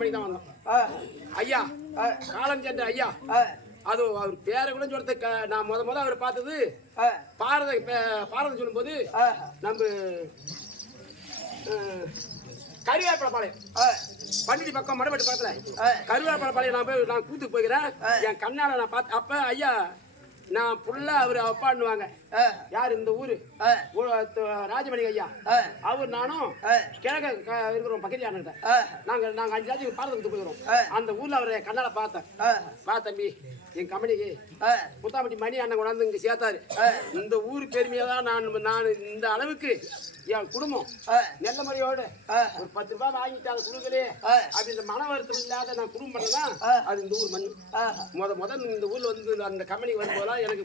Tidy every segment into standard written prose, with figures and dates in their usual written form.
Company தான் வந்தோம். ஐயா காலம் சென்ற ஐயா, அது அவர் பேரை கூட சொல்றது. நான் முத அவரை பார்த்தது பாரத சொல்லும்போது நம்ம கருவேப்பிலை பாளையம் பண்டிகை பக்கம் மடப்பட்டு பக்கத்துல கருவேப்பிலை பாளையம் நான் கூத்துக்கு போய்க்கிறேன். என் கண்ணால நான் பார்த்து அப்ப ஐயா நான் புள்ள அவரு அப்பான்னுவாங்க. யார் இந்த ஊரு ராஜமணி ஐயா, அவர் நானும் கிழக்க இருக்கிறோம் பக்கத்து நாங்க 5 ராஜ்யம் பாரதத்துக்கு போயிருக்கோம். அந்த ஊர்ல அவரை கண்ணால பார்த்தேன். தம்பி என் கம்பெனிக்கு புத்தாம்பட்டி மணி அண்ணன் கொண்டாந்து இங்க சேர்த்தாரு. இந்த ஊரு பெருமையா தான் நான் இந்த அளவுக்கு என் குடும்பம் நல்ல முறையோடு ஒரு 10 ரூபாய் வாங்கிட்டு அதை கொடுக்கலே அப்படி இந்த மன வருத்தம் இல்லாத நான் குடும்பம் பண்ணதான் அது இந்த ஊர் மண். முதல் இந்த ஊர்ல வந்து அந்த கம்பெனிக்கு வரும்போதெல்லாம் எனக்கு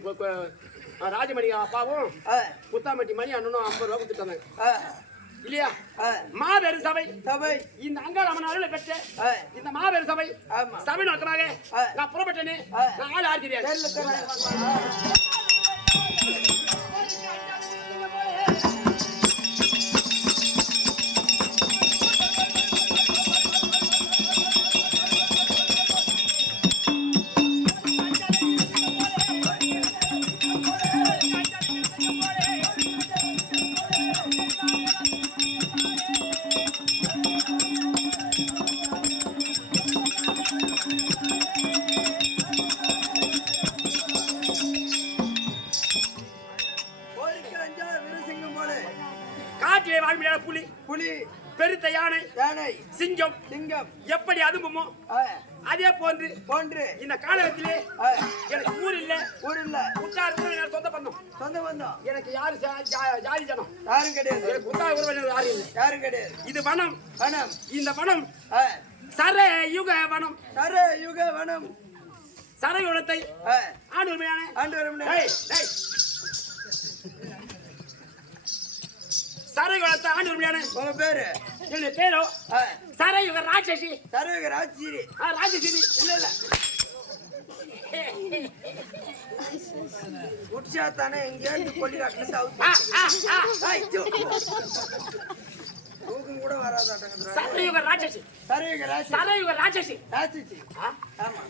ராஜமணி அப்பாவும் புத்தாம்பட்டி மணி அண்ணனும் 50 ரூபாய் கொடுத்துட்டாங்க இல்லையா? மாபெரும் சபை இந்த அங்காள அம்மன் பெற்ற இந்த மாபெரும் சபை சபை நோக்கமாக நான் புறப்பட்டேனே. நான் ஆள் யார் தெரியாது. புலி பெருத்த யானை சிங்கம் எப்படி அதுமுமோ அதே போன்று இந்த காலத்திலே எனக்கு ஊர் இல்ல உற்றார் சொந்த பந்தம் எனக்கு யாரு ஜாதி ஜனம் யாரும் கிடையாது. எனக்கு உற்றார் உறவினர் யாரும் கிடையாது. இது வனம். இந்த வனம் சரயுக வனம் சரயுகத்தை ஆண்டு சரயுகத்தை ஆண்டு உங்க பேரு என்ன பேரோ சரயுக ராட்சசி ராட்சசி இல்ல உற்சாத்தானே எங்கேயாவது கொல்லி காட்டுல கூட வராதாட்டங்க. சரயுக ராட்சசி ஆமா.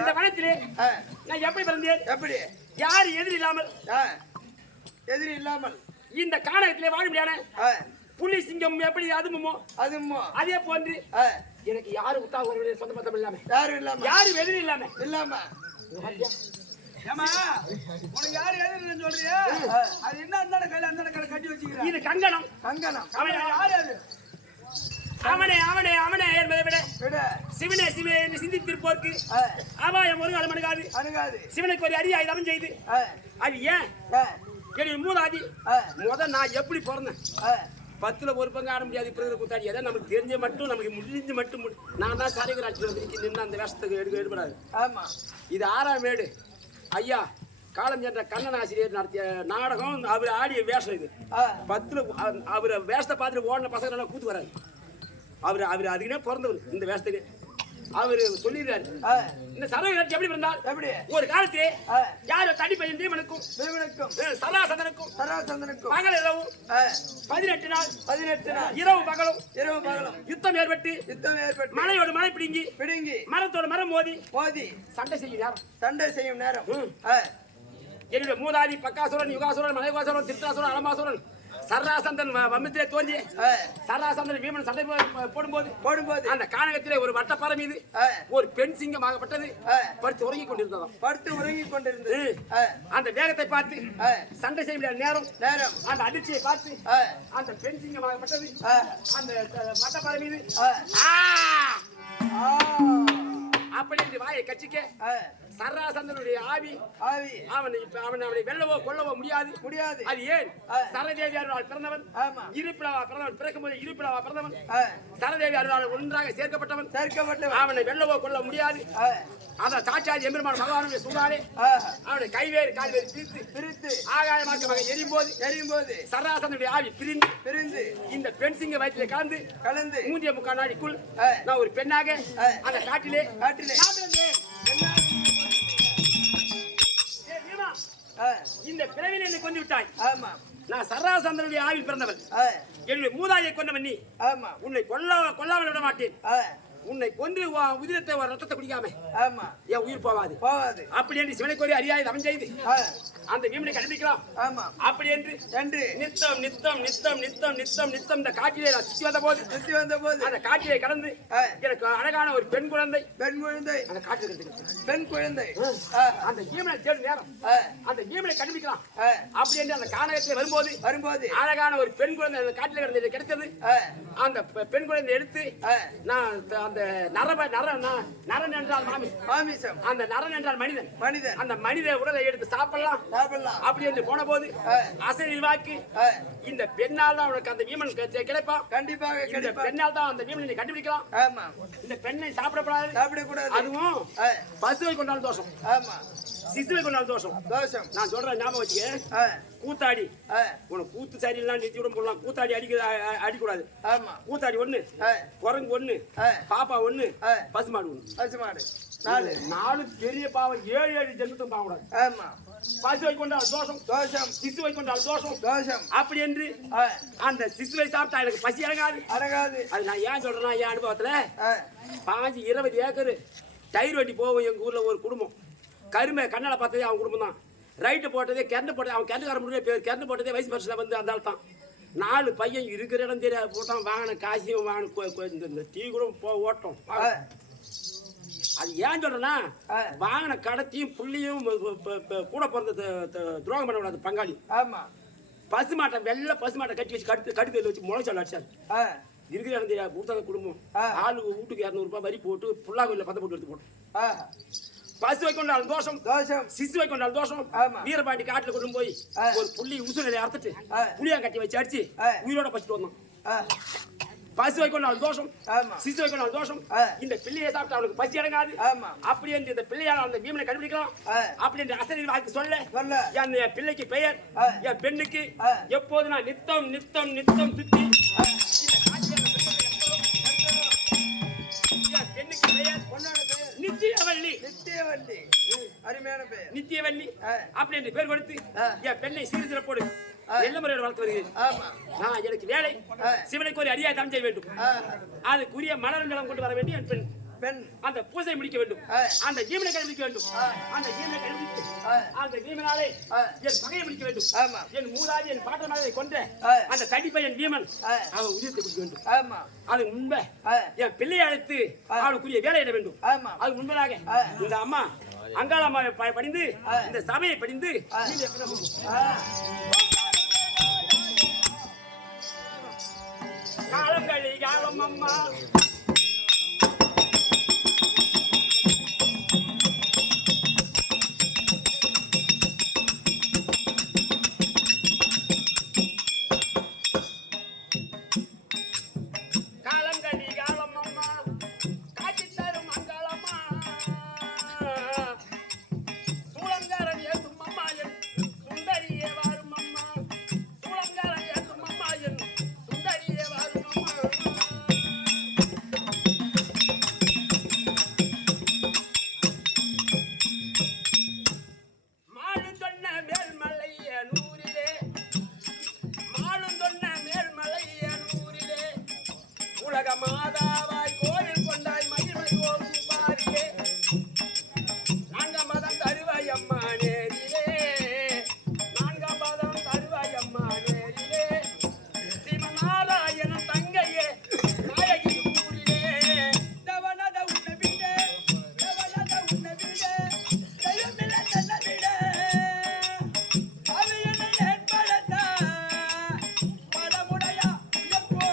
இந்த வனத்திலே நான் எப்படி பிறந்தேன்? எப்படி யாரு எதிரி இல்லாமல் இந்த கானகத்திலே வாழ முடியாது. புலி சிங்கம் எப்படி அதுமுமோ அதே போன்று எனக்கு யாரு உத்தாக சொந்த பத்தம் இல்லாம யாரு எதிரி இல்லாம யாரு எதிரி சொல்றியா? அது என்ன அந்த கையில அந்த கையில கட்டி வச்சுக்கிறேன். இது கங்கணம். அவன் யாரு? அது அவனே என்பதை விட சிவனே சிந்தித்திருப்போருக்கு அபாயம் ஒரு காலம் அணுகாது. சிவனுக்கு ஒரு அரிய ஆயுதம் செய்து அது ஏன் என்னுடைய மூதாதி நான் எப்படி பிறந்தேன் 10ல் ஒரு பங்கு ஆட முடியாது. இப்ப கூத்தாடி எதை நமக்கு தெரிஞ்ச மட்டும் நமக்கு முடிஞ்சு மட்டும் நான் தான் சரயுக ராட்சசி நின்று அந்த வேஷத்துக்கு எடுபடாது. இது 6ஆம் ஏடு ஐயா காலம் சென்ற கண்ணன் ஆசிரியர் நடத்திய நாடகம். அவர் ஆடிய வேஷம் இது 10ல் அவர் வேஷத்தை பார்த்துட்டு ஓடின பசங்க நல்லா கூத்து வராது. அவர் அதுக்குன்னே பிறந்தவர் இந்த வேஷத்துக்கு. அவரு சொல்லிடுறாரு இந்த சரயுக ராட்சி எப்படி பிறந்தால் ஒரு காலத்திலே யாரோ தடி பையன் தீமனுக்கும் சராசந்தனுக்கும் பகல் இரவும் 18 நாள் இரவு பகலும் யுத்தம் ஏற்பட்டு மலையோடு மலை பிடுங்கி மரத்தோடு மரம் மோதி சண்டை செய்யும் நேரம் என்னுடைய மூதாதி பக்காசுரன் யுகாசுரன் மலைவாசுரன் திருத்தாசுரன் அலமாசுரன் சராசந்தன் வம்சத்திலே தோன்றி சராசந்தன் வீமன் சண்டை போடும்போது அந்த கானகத்திலே ஒரு வட்டப்பாறை மீது ஒரு பெண் சிங்கம் ஆகப்பட்டது படுத்து உறங்கிக் கொண்டிருந்தது. அந்த வேகத்தை பார்த்து சண்டை செய்ய முடியாத நேரம் அந்த அதிர்ச்சியை பார்த்து அந்த பெண் சிங்கம் ஆகப்பட்டது அந்த வட்டப்பாறை மீது அப்படி வாயை கட்சிக்க சராசந்தனுடைய ஆவி அவனை வெல்லவோ கொல்லவோ முடியாது. அது ஏன்? சரதேவி அருளால் பிறந்தவன் பிறக்கும்போது இருப்பிலாவா பிறந்தவன் சரதேவி அருளால் ஒன்றாக சேர்க்கப்பட்டவன் அவனை வெல்லவோ கொல்ல முடியாது. அதான் சாட்சாதி எம்பெருமான் பகவானுடைய சூழலே அவனை கைவேறு கால்வேறு பிரித்து ஆகாயமாக எரியும்போது சராசந்தனுடைய ஆவி பிரிந்து இந்த பெண் சிங்க வயிற்றிலே கலந்து மூந்திய முக்கால் நாடிக்குள் நான் ஒரு பெண்ணாக அந்த காட்டிலே இந்த பிறவினை என்னை கொண்டு விட்டாய். நான் சராசந்தனுடைய ஆவில் பிறந்தவன். என்னுடைய மூதாதையை கொண்டவன் நீ. ஆமா. உன்னை கொல்லாமல் விட மாட்டேன். உன்னை கொன்று உதிரத்தை ரத்தத்தை குடிக்காம ஆமா என் உயிர் போவாது போவாது. அப்படி என்று சிவனை கோரி அறியாய் தவம் செய்து அந்த வீமனை கண்டுபிடிக்கலாம். ஆமா அப்படி என்று நித்தம் நித்தம் நித்தம் நித்தம் நித்தம் நித்தம் இந்த காட்டிலே சுற்றி வந்த போது அந்த காட்டிலே கடந்து எனக்கு அழகான ஒரு பெண் குழந்தை அந்த காட்டில் பெண் குழந்தை அந்த வீமனை தேடும் நேரம் அந்த வீமனை கண்டுபிடிக்கலாம். அப்படி என்று அந்த கானகத்தில் வரும்போது அழகான ஒரு பெண் குழந்தை அந்த காட்டில் கிடந்தது கிடைத்தது. அந்த பெண் குழந்தை எடுத்து நான் அந்த நரன் என்றால் மாமிசம், அந்த நரன் என்றால் மனிதன், அந்த மனித உடலை எடுத்து சாப்பிடலாம் அப்படி என்று போன போது அசரில் வாக்கு இந்த பெண்ணால் தான் உனக்கு அந்த வீமன் கிடைப்பான். கண்டிப்பாக இந்த பெண்ணால் தான் அந்த வீமனை கண்டுபிடிக்கலாம். ஆமா இந்த பெண்ணை சாப்பிடக்கூடாது. அதுவும் பசுவை கொண்டாலும் தோஷம். ஆமா சிசுவை கொண்டாலும் தோஷம். நான் சொல்றேன் ஞாபகம் வச்சுக்க. கூத்தாடி உனக்கு கூத்து சரியில்லாம் நிறுத்தி விட போடலாம். கூத்தாடி அடிக்கூடாது. ஆமா கூத்தாடி ஒண்ணு, குரங்கு ஒண்ணு, பாப்பா ஒண்ணு, பசுமாடு ஒண்ணு. நாலு பெரிய பாவம் 7 ஜென்மத்தும் பாவக்கூடாது. ஆமா பசுவை கொண்டால் தோஷம், சிசுவை கொண்டால் தோஷம். அப்படி என்று அந்த சிசுவை சாப்பிட்டா எனக்கு பசி அடங்காது. அது நான் ஏன் சொல்றேன்னா என் அனுபவத்துல 15-20 ஏக்கர் தயிர் வண்டி போவோம். எங்க ஊர்ல ஒரு குடும்பம் கருமை கண்ணால பார்த்ததே அவன் குடும்பம் தான். ரைட்டு போட்டதே கரண்ட் போட்டதே அவன் கரண்ட்கார முடியும் பேர். கரண்ட் போட்டதே வயசு பரிசுல வந்து அந்த ஆள் தான். 4 பையன் இருக்கிற இடம் தெரியாது போட்டான். வாங்கின காசியும் வாங்கின இந்த டீ கூட ஓட்டம். அது ஏன் சொல்றேன்னா வாங்கின கடத்தையும் புள்ளியும் கூட பிறந்த துரோகம் பண்ணக்கூடாது பங்காளி. ஆமா பசுமாட்டை வெள்ளை பசுமாட்டை கட்டி வச்சு கடுத்து வச்சு முளைச்சால் அடிச்சாரு. இருக்கிற இடம் தெரியாது கொடுத்தாங்க குடும்பம். ஆளுக்கு வீட்டுக்கு 200 ரூபாய் வரி போட்டு புல்லா கோயில பத்த போட்டு எடுத்து போட்டோம். பசுவை கொண்டாலும் தோஷம், சிசுவை கொண்டாலும் தோஷம். வீரபாண்டி காட்டுல கொண்டு போய் ஒரு புள்ளி உசுநிலை அறுத்துட்டு புளியா கட்டி வச்சு அடிச்சு உயிரோட பசிட்டு வந்தோம். பசுவை கொண்டாலும் தோஷம், சிசுவை கொண்டாலும் தோஷம். இந்த பிள்ளையை சாப்பிட்டு அவனுக்கு பசி அடங்காது. அப்படி என்று இந்த பிள்ளையால் அந்த வீமனை கண்டுபிடிக்கலாம். அப்படி என்று அசரில் வாக்கு சொல்ல என் பிள்ளைக்கு பெயர், என் பெண்ணுக்கு எப்போது நான் நித்தம் நித்தம் நித்தம் சுத்தி பெண்ணுக்கு பெயர் நித்தியவல்லி. அருமையான பெயர் நித்தியவல்லி. அப்படி என்று பேர் கொடுத்து என் பெண்ணை சீர்திருப்போடு நல்ல முறையோடு வளர்த்து வருகிறேன். நான் எனக்கு வேலை சிவனை கோரி அறியாய் தம் செய்ய வேண்டும். அதுக்குரிய மலர் நிலம் கொண்டு வர வேண்டிய என் பெண் அந்த பூசை முடிக்க வேண்டும். அந்த ஜீவனை கண்டுபிடிக்க வேண்டும். அந்த ஜீவனை கண்டுபிடித்து அந்த ஜீவனாலே என் பகையை முடிக்க வேண்டும். என் மூதாதி என் பாட்டமாதை கொன்ற அந்த தடிப்பையன் வீமன் அவன் உயிரத்தை குடிக்க வேண்டும். அது முன்பே என் பிள்ளையை அழைத்து அவளுக்குரிய வேலை இட வேண்டும். அது முன்பதாக இந்த அம்மா அங்காளம்மா படிந்து இந்த சபையை படிந்து காலங்களி காலம் அம்மா மாதாவாய் கோவில் கொண்டாய் மகிமை ஓம் பாரியே நான்காம் பதம் தருவாய் அம்மா நேரிலே நான்காம் பதம் தருவாய் அம்மா நேரிலே சிவநாராயணன் தங்கையே நாயகி ஊரிலே தவனத உன்னை விடே தெய்வமில்லை நல்ல விடே அவையனை ஏற்படுத்தா படமுடையா எப்போ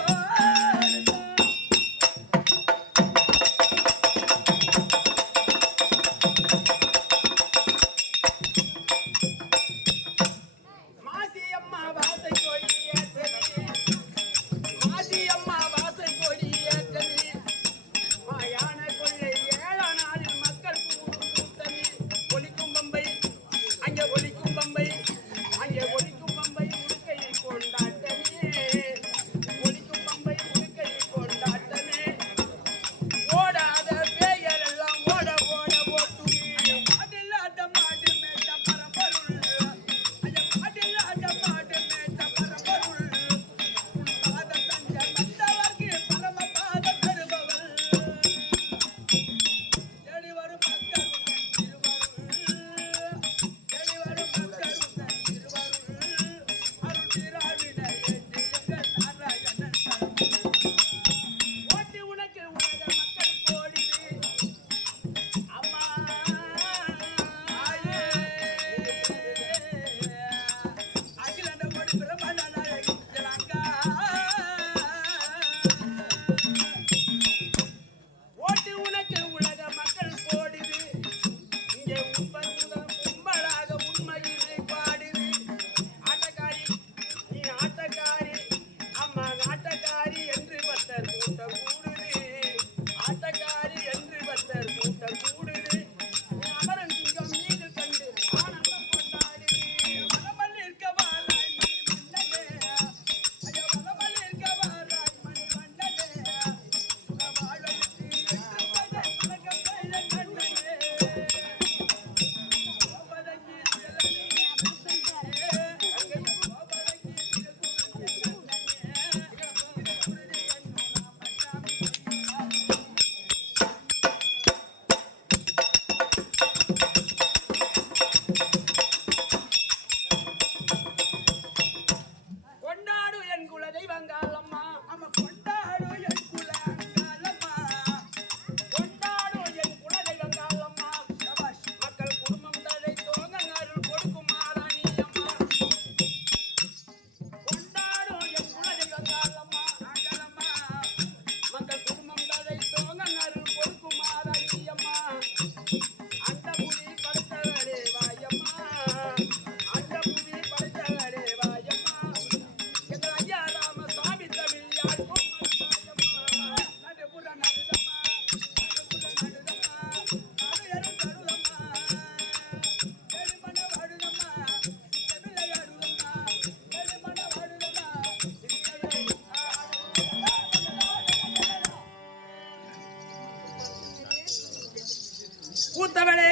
பூத்தவளே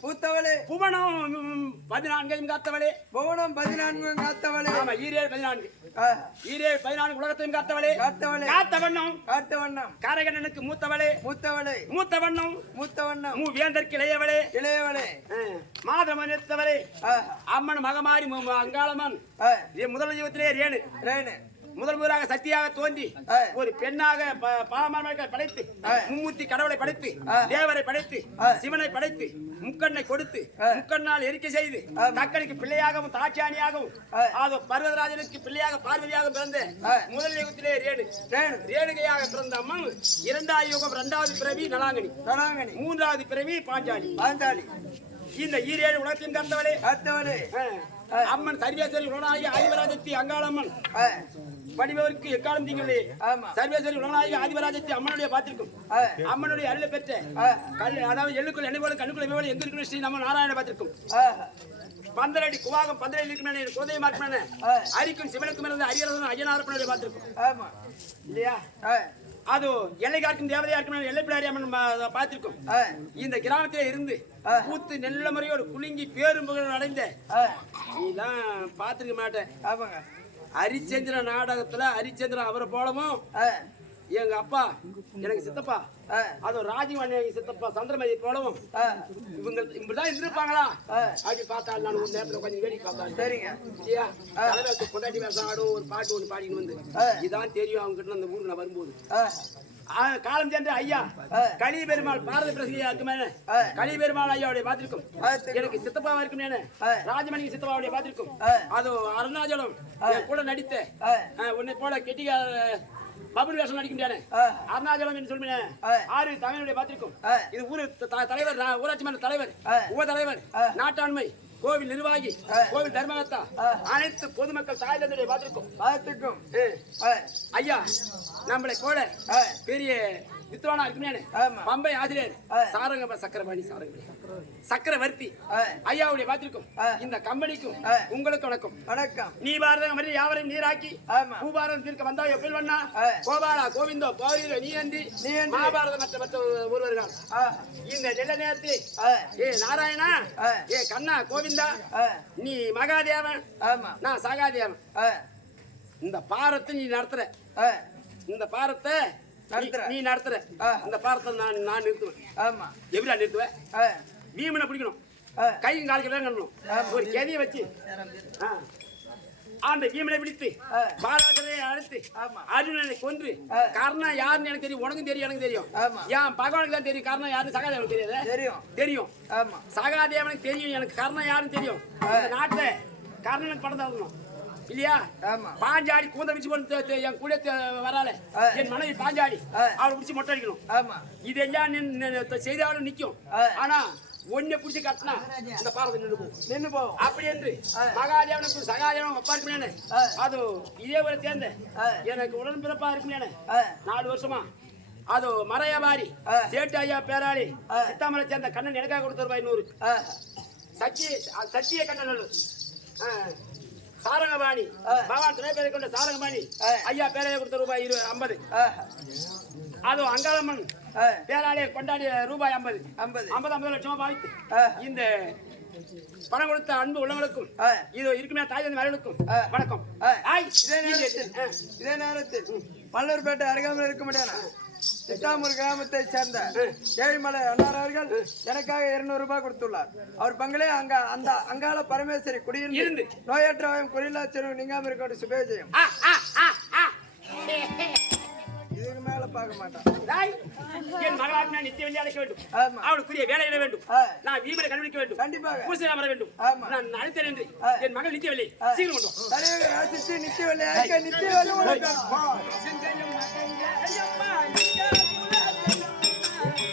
பூத்தவளே புவனம் 14 காத்தவளே புவனம் 14 காத்தவளே ஆமா ஈரேழு 14 உலகத்தையும் காத்தவளே காத்தவண்ணம் காரகண்ணனுக்கு மூத்தவளே மூவேந்தற்கு இளையவளே மாதமனித்தவளே அம்மன் மகமாரி அங்காளம்மன் முதல் ஜீவத்திலே ரேணு முதலாக சக்தியாக தோன்றி ஒரு பெண்ணாக படைத்து மும்மூர்த்தி கடவுளை படைத்து தேவரை படைத்து சிவனை படைத்து முக்கண்ணை கொடுத்து முக்கண்ணால் எரிக்கை செய்து தக்கனுக்கு பிள்ளையாகவும் தாட்சியானியாகவும் அதோ பர்வதராஜனுக்கு பிள்ளையாக பார்வதியாக பிறந்த முதல் யுகத்திலே ரேணுகையாக பிறந்த அம்மன் 2வது யுகம் 2வது பிறவி நலாங்கனி மூன்றாவது பிறவி பாஞ்சாலி இந்த ஈரேழு உலகத்தின் காத்தவளே அம்மன் சர்வேஸ்வரி உலகநாயகி ஆதிபராஜத்தி அங்காளம்மன் படிபவருக்கு எக்காலம் தீங்களே சர்வேஸ்வரி உலகநாயகி ஆதிபராஜத்தி அம்மனுடைய பார்த்திருக்கும் அம்மனுடைய அருளை பெற்ற அதாவது எள்ளுக்குள் எண்ணெய் போல கண்ணுக்குள்ள எவ்வளவு எங்க இருக்கிற ஸ்ரீ நம்ம நாராயண பார்த்திருக்கும் 12 அடி குவாகம் 12 இருக்குமே குலதெய்வம் மார்க்கமே அரிக்கும் சிவனுக்கும் இருந்து அரியரசன் ஐயனாரப்பனுடைய பார்த்திருக்கும் இல்லையா அது எல்லை காக்கும் தேவதையா இருக்கும் எல்லைப்பிடாரி அம்மன் பார்த்திருக்கும் இந்த கிராமத்திலே இருந்து பூத்து நெல்ல முறையோடு குலுங்கி பேரும் புகழ் அடைந்த நீதான் பார்த்திருக்க மாட்டேன் ஹரிச்சந்திரன் நாடகத்துல ஹரிச்சந்திரன் அவரை போலவும் எங்க அப்பா எனக்கு சித்தப்பா அது ராஜீவ் சித்தப்பா சந்திரமதி போலவும் இவங்க இப்படிதான் இருந்திருப்பாங்களா அப்படி பார்த்தாலும் நான் ஒரு நேரத்துல கொஞ்சம் வேடிக்கை பார்த்தாலும் சரிங்க இல்லையா கொண்டாட்டி வேஷம் ஆடும் ஒரு பாட்டு ஒன்று பாடின்னு வந்து இதான் தெரியும் அவங்க கிட்ட அந்த ஊருக்கு நான் வரும்போது காலம் சென்று ஐயா கலி பெருமாள் பாரத பிரசியா இருக்குமே கலி பெருமாள் ஐயாவுடைய பார்த்திருக்கும் எனக்கு சித்தப்பாவா இருக்குமே ராஜமணி சித்தப்பாவுடைய பார்த்திருக்கும் அது அருணாச்சலம் கூட நடித்த உன்னை போல கெட்டியா பபுல் வேஷம் நடிக்க முடியாது அருணாச்சலம் என்று சொல்லுவேன் 6 தமிழுடைய பார்த்திருக்கும் இது ஊரு தலைவர் ஊராட்சி மன்ற தலைவர் உப தலைவர் நாட்டாண்மை கோவில் நிர்வாகி கோவில் தர்மகர்த்தா அனைத்து பொதுமக்கள் சாயந்தரை பார்த்திருக்கும் ஐயா நம்மளை கூட பெரிய வித்வானா இருக்குமே பம்பை ஆசிரியர் சாரங்க சக்கரவர்த்தி ஐயாவுடைய பார்த்திருக்கும் இந்த கம்பெனிக்கும் உங்களுக்கு வணக்கம் நீ பாரதம் மாதிரி யாவரையும் நீராக்கி பூபாரதம் தீர்க்க வந்தா எப்படி வண்ணா கோபாலா கோவிந்தோ கோவில நீ அந்தி மகாபாரதம் மற்ற ஒருவர்கள் இந்த நெல்ல நேரத்தில் ஏ நாராயணா ஏ கண்ணா கோவிந்தா நீ மகாதேவன் நான் சகாதேவன் இந்த பாரத்தை நீ நடத்துற இந்த பாரத்தை நீ நடத்துற இந்த பாரத்தை நான் நிறுத்துவேன் எப்படியா நிறுத்துவேன் வீமனை பிடிக்கணும் கையும் காலுக்கு கண்ணணும் ஒரு கெதியை வச்சு அந்த வீமனை பிடித்து பாராட்டத்தை அழைத்து அர்ஜுனனை கொன்று காரணம் யாருன்னு எனக்கு தெரியும் உனக்கும் தெரியும் எனக்கு தெரியும் ஏன் பகவானுக்கு தான் தெரியும் காரணம் யாருன்னு சகாதேவனுக்கு தெரியாது தெரியும் சகாதேவனுக்கு தெரியும் எனக்கு காரணம் யாருன்னு தெரியும் நாட்டை காரணம் படம் தரணும் இல்லையா பாஞ்சாடி கூந்த வச்சு என் கூட வரால என் மனைவி பாஞ்சாடி அவளை பிடிச்சி மொட்டை அடிக்கணும் இதெல்லாம் செய்தாலும் நிக்கும் ஆனா ஒன்ன பிடிச்சி கட்டினா இந்த பாரத நின்று போகும் அப்படி என்று மகாதேவனுக்கு சகாதேவன் அப்பா இருக்குமே அது இதே போல சேர்ந்த எனக்கு உடன் பிறப்பா இருக்குமே 4 வருஷமா அது மறையவாரி சேட்டு ஐயா பேராளி சித்தாமலை சேர்ந்த கண்ணன் எனக்காக கொடுத்துருவா 100 சத்திய கண்ணன் சாரங்கபாணி பகவான் துணை பேரை கொண்ட சாரங்கபாணி ஐயா பேரைய கொடுத்த ரூபாய் 50 அது அங்காளம்மன் பேராலே கொண்டாடிய ரூபாய் 50 லட்சமா வாய்த்து இந்த பணம் கொடுத்த அன்பு உள்ளவங்களுக்கும் இது இருக்குமே தாய் தந்தை மகளுக்கும் வணக்கம் இதே நேரத்தில் மல்லூர்பேட்டை அருகாமல் இருக்க முடியாது சித்தாமூர் கிராமத்தை சேர்ந்த ஏழுமலை அண்ணார் அவர்கள் எனக்காக 200 ரூபாய் கொடுத்துள்ளார். அவர் பங்களே அந்த அங்காள பரமேஸ்வரி குடியிருந்து நோயற்றவையும் குடியில்லாச்சரும் நீங்காம இருக்க சுபேஜயம். இதுக்கு மேல பார்க்க மாட்டான். என் மகளாக நான் நித்திய வெள்ளி அழைக்க வேண்டும். அவளுக்குரிய வேலையிட வேண்டும். நான் வீமனை கண்டுபிடிக்க வேண்டும். கண்டிப்பாக பூசை அமர வேண்டும். நான் அழைத்தேன் என்று என் மகள் நித்திய வெள்ளி சீக்கிரம் கொண்டு நித்திய வெள்ளி நித்திய வெள்ளி